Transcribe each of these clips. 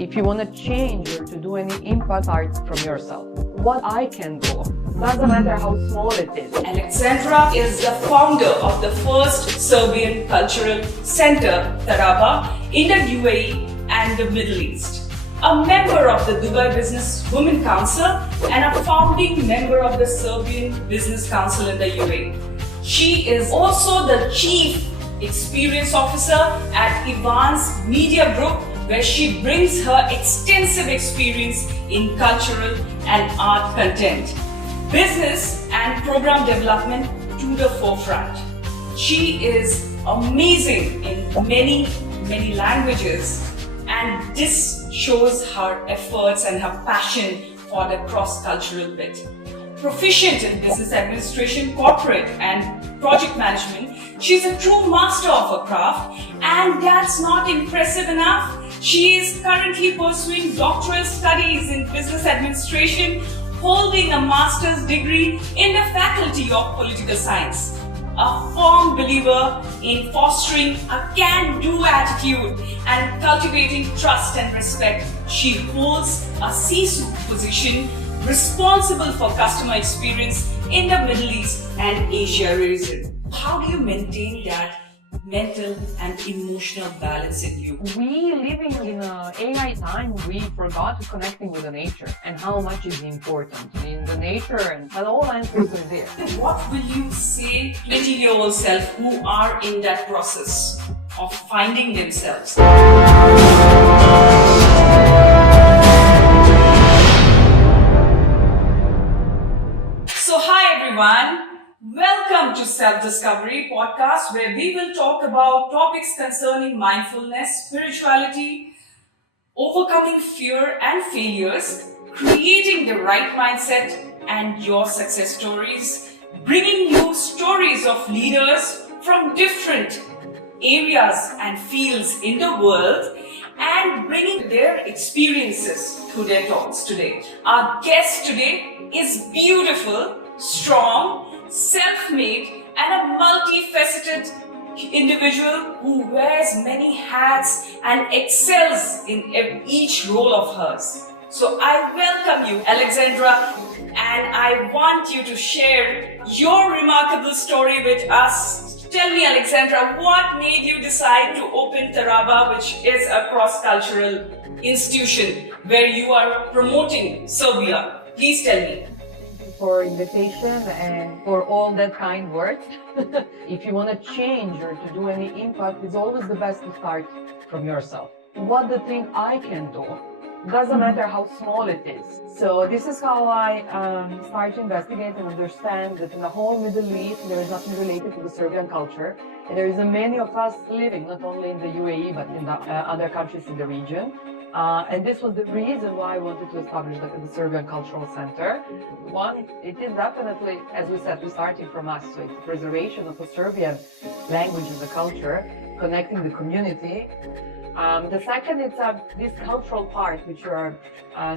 If you want to change or to do any impact, start from yourself. What I can do, doesn't matter how small it is. Aleksandra is the founder of the first Serbian Cultural Center, Pereira, in the UAE and the Middle East. A member of the Dubai Business Women Council and a founding member of the Serbian Business Council in the UAE. She is also the Chief Experience Officer at Ivan's Media Group, where she brings her extensive experience in cultural and art content, business and program development to the forefront. She is amazing in many languages, and this shows her efforts and her passion for the cross-cultural bit. Proficient in business administration, corporate and project management, she's a true master of her craft, and that's not impressive enough. She is currently pursuing doctoral studies in business administration, holding a master's degree in the Faculty of Political Science. A firm believer in fostering a can-do attitude and cultivating trust and respect, she holds a C-suite position responsible for customer experience in the Middle East and Asia region. How do you maintain that mental and emotional balance in you? We living in an AI time, we forgot connecting with the nature and how much is important in the nature, and all answers are there. What will you say to 20-year-old self who are in that process of finding themselves? So hi everyone. Welcome to Self-Discovery podcast, where we will talk about topics concerning mindfulness, spirituality, overcoming fear and failures, creating the right mindset, and your success stories, bringing you stories of leaders from different areas and fields in the world, and bringing their experiences to their talks today. Our guest today is beautiful, strong, self-made, and a multifaceted individual who wears many hats and excels in each role of hers. So I welcome you, Aleksandra, and I want you to share your remarkable story with us. Tell me, Aleksandra, what made you decide to open Pereira, which is a cross-cultural institution where you are promoting Serbia? Please tell me. For invitation and for all that kind words. If you want to change or to do any impact, it's always the best to start from yourself. What the thing I can do, doesn't matter how small it is. So this is how I start to investigate and understand that in the whole Middle East there is nothing related to the Serbian culture, and there is many of us living not only in the UAE but in the other countries in the region. And this was the reason why I wanted to establish the Serbian Cultural Center. One, it is definitely, as we said, we're starting from us, so it's preservation of the Serbian language and the culture, connecting the community. The second, it's this cultural part, which you are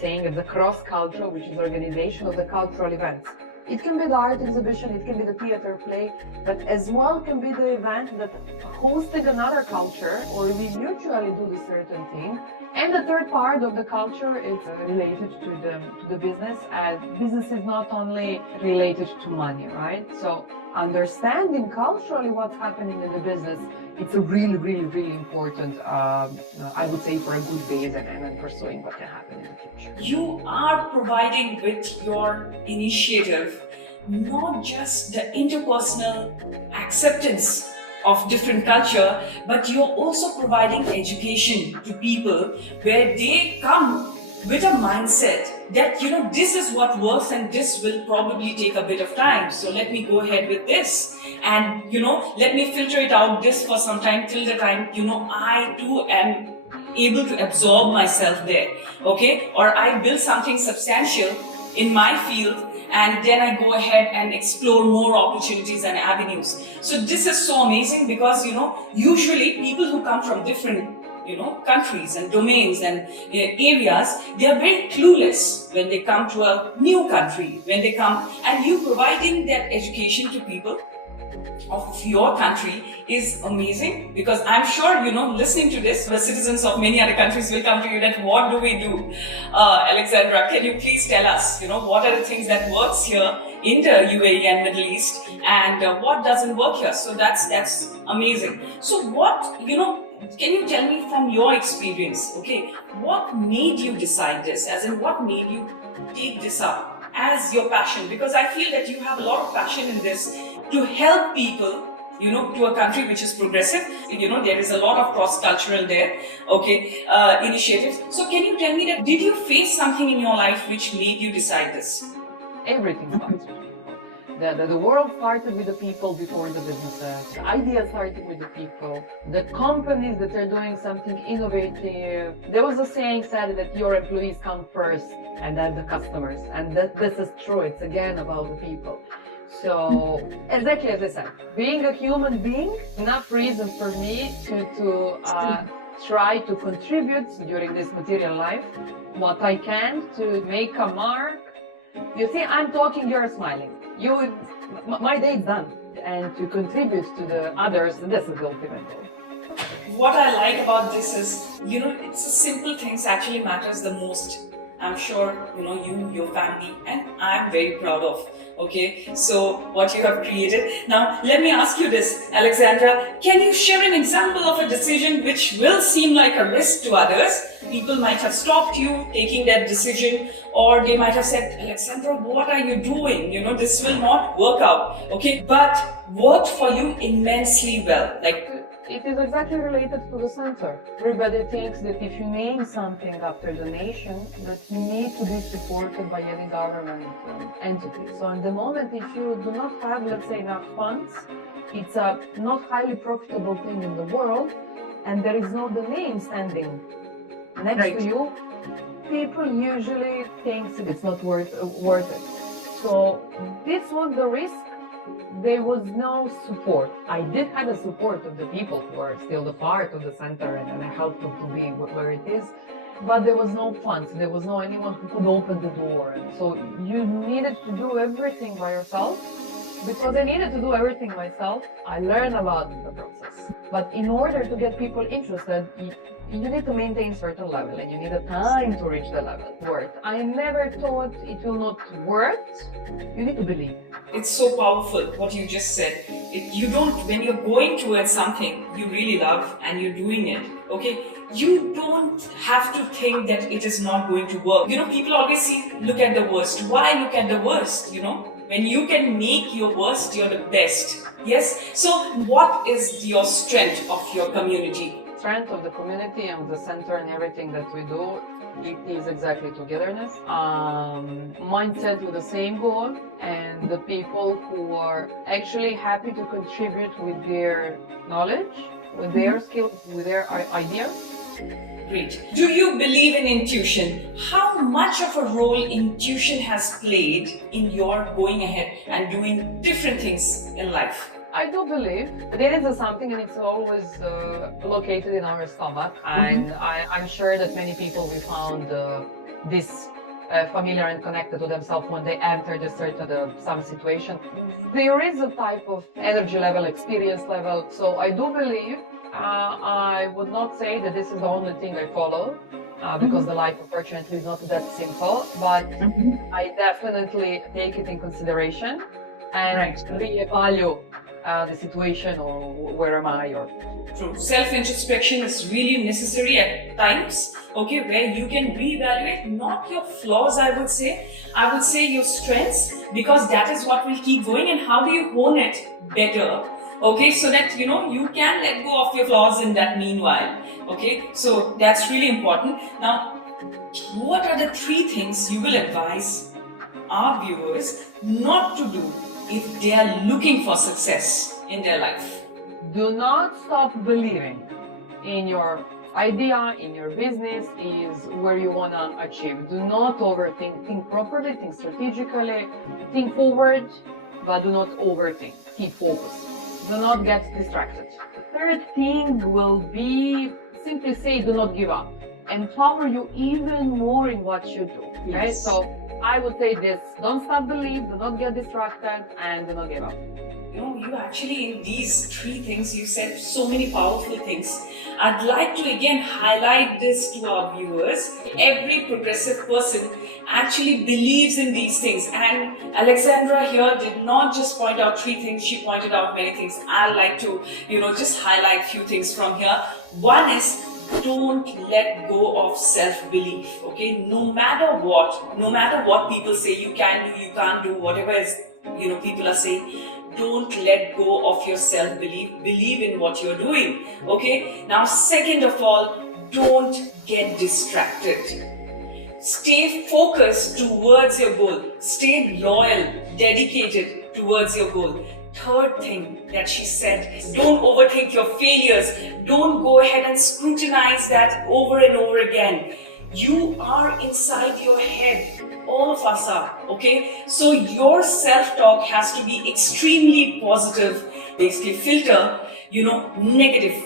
saying is the cross-cultural, which is organization of the cultural events. It can be the art exhibition, it can be the theater play, but as well can be the event that hosted another culture, or we mutually do the certain thing. And the third part of the culture is related to the business, as business is not only related to money, right? So understanding culturally what's happening in the business, it's a really important, I would say, for a good base and pursuing what can happen in the future. You are providing with your initiative not just the interpersonal acceptance of different culture, but you're also providing education to people where they come with a mindset that, this is what works and this will probably take a bit of time. So let me go ahead with this and, let me filter it out this for some time till the time, I too am able to absorb myself there, okay? Or I build something substantial in my field, and then I go ahead and explore more opportunities and avenues. So this is so amazing because, usually people who come from different, countries and domains and areas, they are very clueless when they come to a new country, when they come, and you providing that education to people of your country is amazing, because I'm sure, listening to this, the citizens of many other countries will come to you that what do we do? Aleksandra, can you please tell us, what are the things that works here in the UAE and Middle East, and what doesn't work here? So that's amazing. So can you tell me from your experience, okay, what made you decide this, as in what made you take this up as your passion? Because I feel that you have a lot of passion in this to help people, to a country which is progressive. There is a lot of cross-cultural there, okay, initiatives. So can you tell me that, did you face something in your life which made you decide this? Everything starts with people. The world started with the people before the businesses. The ideas started with the people. The companies that are doing something innovative. There was a saying said that your employees come first and then the customers. And this is true. It's again about the people. So exactly as I said, being a human being, enough reason for me to try to contribute during this material life what I can to make a mark. You see, I'm talking, you're smiling. My day is done, and to contribute to the others, this is the ultimate goal. What I like about this is, it's the simple things actually matters the most. I'm sure, you, your family, and I'm very proud of. Okay, so what you have created. Now, let me ask you this, Aleksandra, can you share an example of a decision which will seem like a risk to others? People might have stopped you taking that decision, or they might have said, Aleksandra, what are you doing? This will not work out. Okay, but worked for you immensely well. It is exactly related to the center. Everybody thinks that if you name something after the nation, that you need to be supported by any government entity. So in the moment, if you do not have, let's say, enough funds, it's a not highly profitable thing in the world, and there is no the name standing next to you, people usually think it's not worth it. So this was the risk. There was no support. I did have the support of the people who are still the part of the center, and I helped them to be where it is. But there was no funds. There was no anyone who could open the door. And so you needed to do everything by yourself. Because I needed to do everything myself, I learned about the process. But in order to get people interested, you need to maintain certain level, and you need a time to reach the level. I never thought it will not work. You need to believe. It's so powerful what you just said. When you're going towards something you really love and you're doing it, okay, you don't have to think that it is not going to work. People always look at the worst. Why look at the worst, When you can make your worst, you're the best. Yes? So what is your strength of your community? Strength of the community and the center and everything that we do, it is exactly togetherness, mindset with the same goal, and the people who are actually happy to contribute with their knowledge, with their skills, with their ideas. Great. Do you believe in intuition? How much of a role intuition has played in your going ahead and doing different things in life? I do believe there is something, and it's always located in our stomach. And I'm sure that many people we found this familiar and connected to themselves when they entered some situation. There is a type of energy level, experience level. So I do believe. I would not say that this is the only thing I follow, because the life, unfortunately, is not that simple. But I definitely take it in consideration and reevaluate the situation, or where am I, or true. Self-introspection is really necessary at times, okay, where you can reevaluate not your flaws, I would say your strengths, because that is what will keep going, and how do you hone it better, okay, so that you can let go of your flaws in that meanwhile, okay, so that's really important. Now, what are the 3 things you will advise our viewers not to do if they are looking for success in their life? Do not stop believing in your idea, in your business, is where you want to achieve. Do not overthink. Think properly, think strategically, think forward, but do not overthink. Keep focused. Do not get distracted. The 3rd thing will be, simply say, do not give up. Empower you even more in what you do. Okay? Yes. So I would say this: don't stop believe, do not get distracted, and do not give up. You actually, in these 3 things, you said so many powerful things. I'd like to again highlight this to our viewers. Every progressive person actually believes in these things. And Aleksandra here did not just point out 3 things, she pointed out many things. I'd like to, just highlight a few things from here. One is, don't let go of self-belief, okay? No matter what people say you can do, you can't do, whatever is, people are saying, don't let go of your self-belief. Believe in what you're doing, okay? Now, second of all, don't get distracted. Stay focused towards your goal. Stay loyal, dedicated towards your goal. Third thing that she said, don't overthink your failures. Don't go ahead and scrutinize that over and over again. You are inside your head. All of us are, okay? So your self-talk has to be extremely positive. Basically filter, negative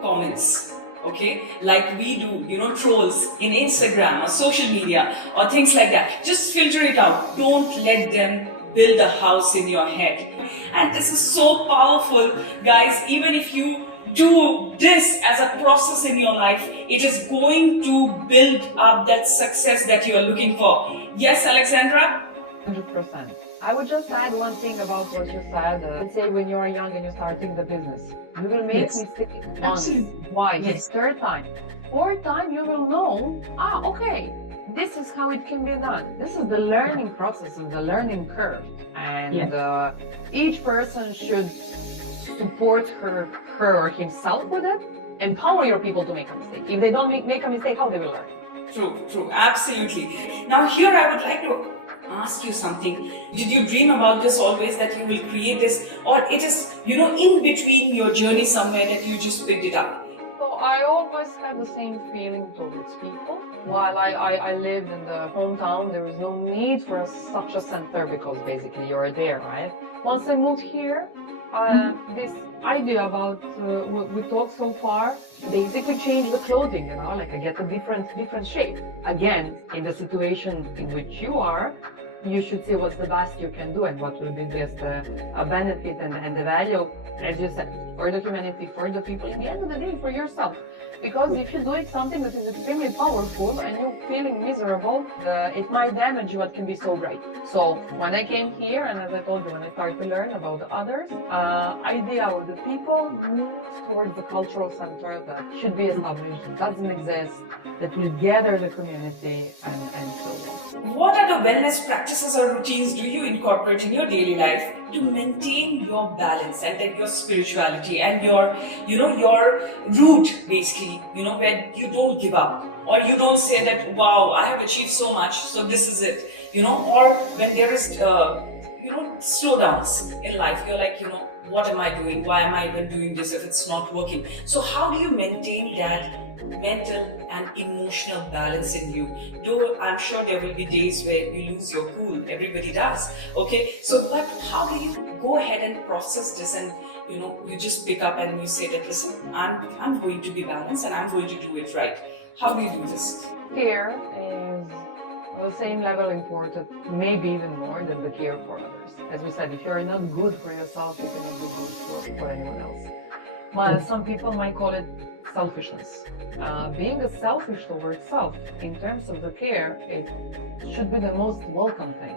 comments, okay? Like we do, trolls in Instagram or social media or things like that. Just filter it out. Don't let them build a house in your head. And this is so powerful, guys. Even if you do this as a process in your life, it is going to build up that success that you are looking for. Yes, Aleksandra? 100%. I would just add one thing about what you said. Let's say when you're young and you're starting the business, you will make mistakes once, twice, third time. Fourth time, you will know, okay, this is how it can be done. This is the learning process and the learning curve. And each person should support her or himself with it. Empower your people to make a mistake. If they don't make a mistake, how they will learn? True, absolutely. Now here I would like to ask you something. Did you dream about this always, that you will create this, or it is, in between your journey somewhere that you just picked it up? So I always had the same feeling towards people. While I lived in the hometown, there was no need for such a center because basically you're there, right? Once I moved here, this idea about what we talked so far basically changed the clothing, like I get a different shape. Again, in the situation in which you are, you should see what's the best you can do and what will be just a benefit and the value, as you said, for the humanity, for the people, in the end of the day, for yourself. Because if you're doing something that is extremely powerful and you're feeling miserable, it might damage what can be so great. So when I came here, and as I told you, when I started to learn about the others, idea of the people moves towards the cultural center that should be established, doesn't exist, that will gather the community and so on. What are the wellness practices or routines do you incorporate in your daily life to maintain your balance and then your spirituality and your root, basically, where you don't give up, or you don't say that, wow, I have achieved so much, so this is it, or when there is, slowdowns in life, you're like, what am I doing? Why am I even doing this if it's not working? So how do you maintain that mental and emotional balance in you? Though I'm sure there will be days where you lose your cool, everybody does, okay? So, but how do you go ahead and process this and, you just pick up and you say that, listen, I'm going to be balanced and I'm going to do it right. How do you do this? Care is the same level important, maybe even more than the care for others. As we said, if you're not good for yourself, you cannot be good for anyone else. Well, some people might call it selfishness. Being a selfish towards self in terms of the care, it should be the most welcome thing.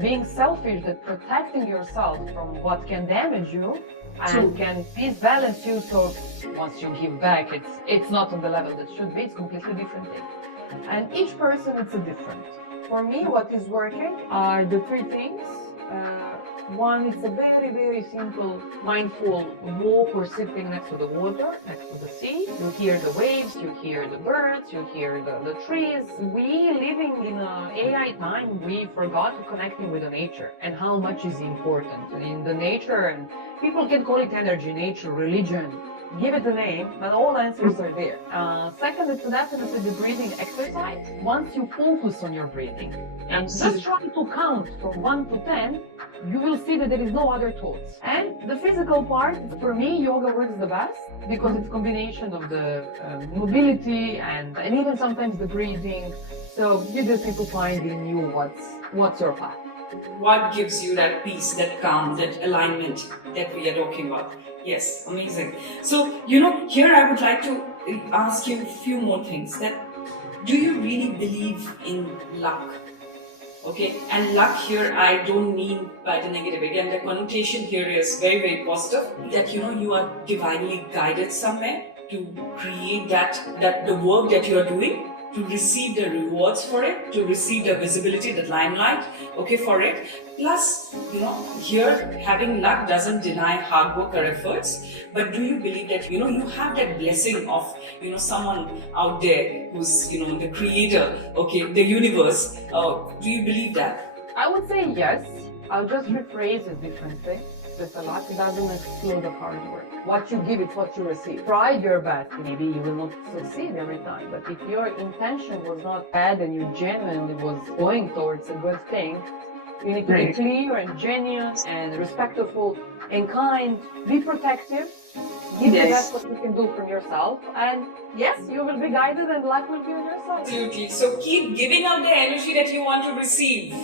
Being selfish, that protecting yourself from what can damage you and can disbalance you, so once you give back, it's not on the level that should be, it's completely different thing. And each person, it's a different. For me, what is working are the 3 things. One, it's a very, very simple, mindful walk or sitting next to the water, next to the sea. You hear the waves, you hear the birds, you hear the trees. We, living in an AI time, we forgot to connecting with the nature and how much is important in the nature. And people can call it energy, nature, religion, give it a name, and all answers are there. Second, it's definitely the breathing exercise. Once you focus on your breathing and just try to count from 1 to 10, you will see that there is no other thoughts. And the physical part, for me, yoga works the best because it's a combination of the mobility and even sometimes the breathing. So you just need to find in you what's your path. What gives you that peace, that calm, that alignment that we are talking about? Yes, amazing. So, here I would like to ask you a few more things. That do you really believe in luck? Okay, and luck here I don't mean by the negative. Again, the connotation here is very, very positive. That you are divinely guided somewhere to create that the work that you are doing, to receive the rewards for it, to receive the visibility, the limelight, okay, for it. Plus, here having luck doesn't deny hard work or efforts, but do you believe that, you have that blessing of, someone out there who's, the creator, okay, the universe? Do you believe that? I would say yes. I'll just rephrase it differently. With the luck, it doesn't exclude the hard work. What you give, it's what you receive. Try your best. Maybe you will not succeed every time, but if your intention was not bad and you genuinely was going towards a good thing, you need to be clear and genuine and respectful and kind. Be protective. Give the best what you can do from yourself, and yes, you will be guided and luck will be on your side. Absolutely. So keep giving out the energy that you want to receive.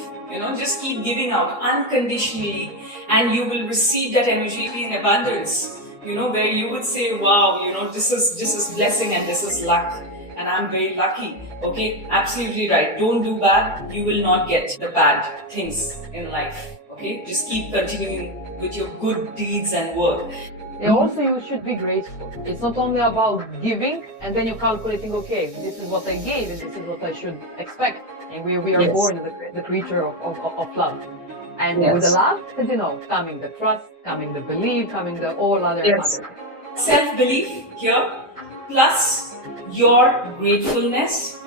Just keep giving out unconditionally, and you will receive that energy in abundance. Where you would say, wow, this is blessing and this is luck, and I'm very lucky. Okay, absolutely right. Don't do bad, you will not get the bad things in life. Okay, just keep continuing with your good deeds and work. And also, you should be grateful. It's not only about giving and then you're calculating, okay, this is what I gave and this is what I should expect. And we are born the creature of love. And with the love, coming the trust, coming the belief, coming the all other things. Self-belief here, plus your gratefulness,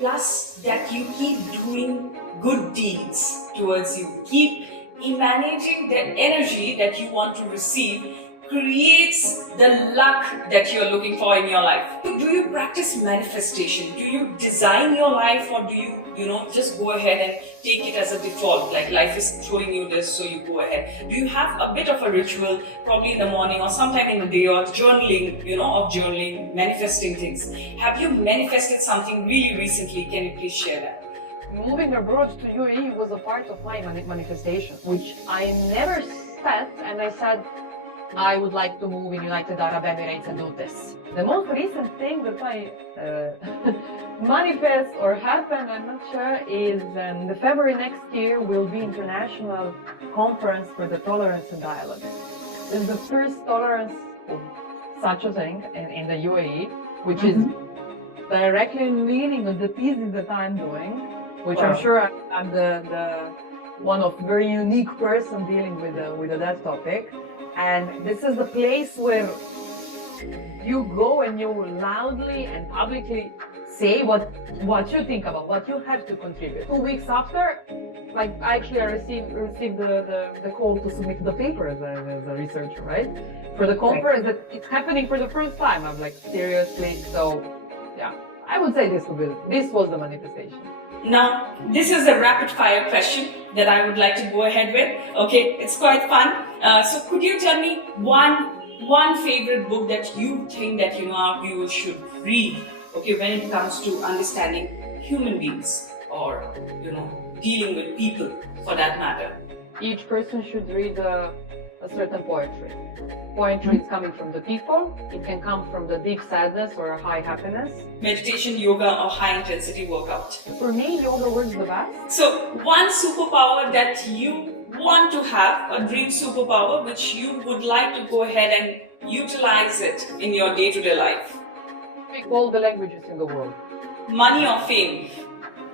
plus that you keep doing good deeds towards you. Keep emanating the energy that you want to receive, creates the luck that you're looking for in your life. Do you practice manifestation? Do you design your life, or do you, just go ahead and take it as a default, like life is showing you this, so you go ahead? Do you have a bit of a ritual, probably in the morning or sometime in the day, or journaling, manifesting things? Have you manifested something really recently? Can you please share that? Moving abroad to UAE was a part of my manifestation, which I never set, and I said, I would like to move in United Arab Emirates and do this. The most recent thing that I manifest or happen, I'm not sure, is in the February next year will be international conference for the tolerance and dialogue. It's the first tolerance of such a thing in the UAE, which is directly leaning on the thesis that I'm doing, which I'm sure I'm the one of very unique person dealing with that topic. And this is the place where you go and you loudly and publicly say what you think about, what you have to contribute. 2 weeks after, I received the call to submit the paper as a researcher, right? For the conference, that it's happening for the first time. I'm like, seriously? So, yeah, I would say this was the manifestation. Now, this is a rapid fire question that I would like to go ahead with. Okay, it's quite fun. So could you tell me one favorite book that you think that our viewers should read, okay, when it comes to understanding human beings or dealing with people for that matter? Each person should read a certain poetry. Poetry is coming from the people. It can come from the deep sadness or high happiness. Meditation, yoga, or high intensity workout? For me, yoga works the best. So, one superpower that you want to have, a dream superpower, which you would like to go ahead and utilize it in your day-to-day life? Speak all the languages in the world. Money or fame?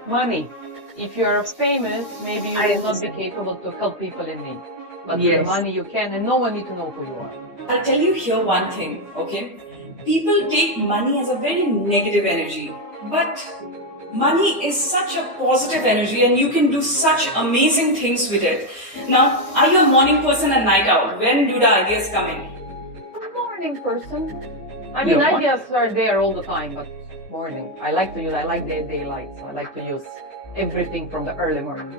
Money. If you are famous, maybe you will not be capable to help people in need. But with the money you can, and no one needs to know who you are. I'll tell you here one thing, okay? People take money as a very negative energy, but money is such a positive energy and you can do such amazing things with it. Now, are you a morning person and night owl? When do the ideas come in? Good morning. morning person. I mean, Yeah, ideas are there all the time, but morning. I like the daylight, so I like to use everything from the early morning.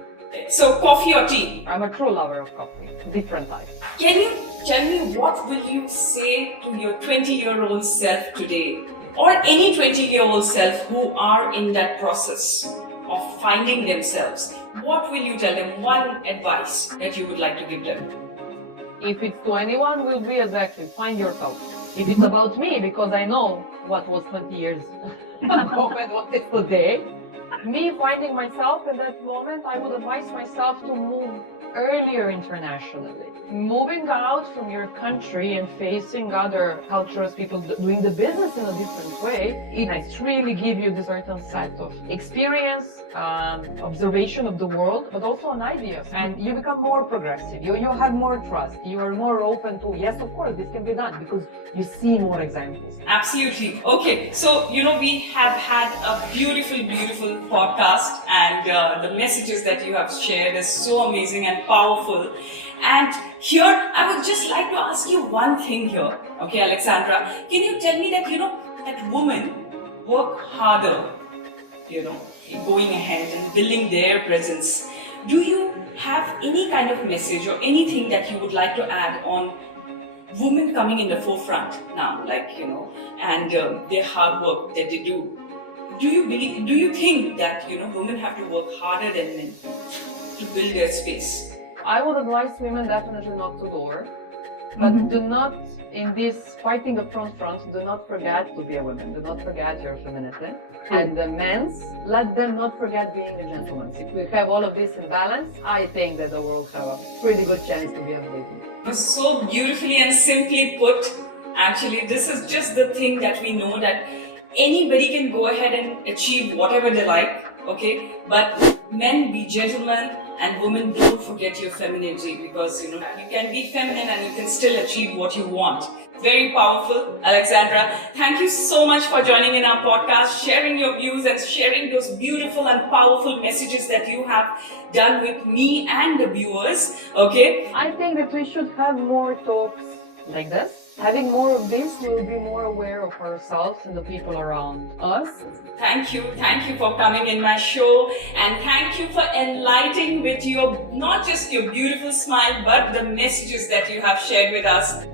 So coffee or tea? I'm a true lover of coffee, different types. Can you tell me what will you say to your 20-year-old self today, or any 20-year-old self who are in that process of finding themselves? What will you tell them? One advice that you would like to give them? If it's to anyone, will be exactly find yourself. If it's about me, because I know what was 20 years ago and what is today, me finding myself in that moment, I would advise myself to move earlier internationally. Moving out from your country and facing other cultures, people doing the business in a different way, it might really give you this certain set of experience, observation of the world, but also an idea. And you become more progressive. You have more trust. You are more open to, yes, of course, this can be done, because you see more examples. Absolutely. Okay, so we have had a beautiful podcast, and the messages that you have shared is so amazing and powerful. And here, I would just like to ask you one thing here. Okay, Aleksandra, can you tell me that, that women work harder, going ahead and building their presence? Do you have any kind of message or anything that you would like to add on women coming in the forefront now, and their hard work that they do? Do you think that, women have to work harder than men to build their space? I would advise women definitely not to door, but do not, in this fighting of front, do not forget to be a woman. Do not forget your femininity. And the men's, let them not forget being a gentleman. If we have all of this in balance, I think that the world have a pretty good chance to be amazing. So beautifully and simply put. Actually, this is just the thing that we know, that anybody can go ahead and achieve whatever they like, okay? But men, be gentlemen, and women, don't forget your femininity, because you can be feminine and you can still achieve what you want. Very powerful. Aleksandra, thank you so much for joining in our podcast, sharing your views and sharing those beautiful and powerful messages that you have done with me and the viewers. Okay? I think that we should have more talks like this. Having more of this, we'll be more aware of ourselves and the people around us. Thank you for coming in my show, and thank you for enlightening with not just your beautiful smile, but the messages that you have shared with us.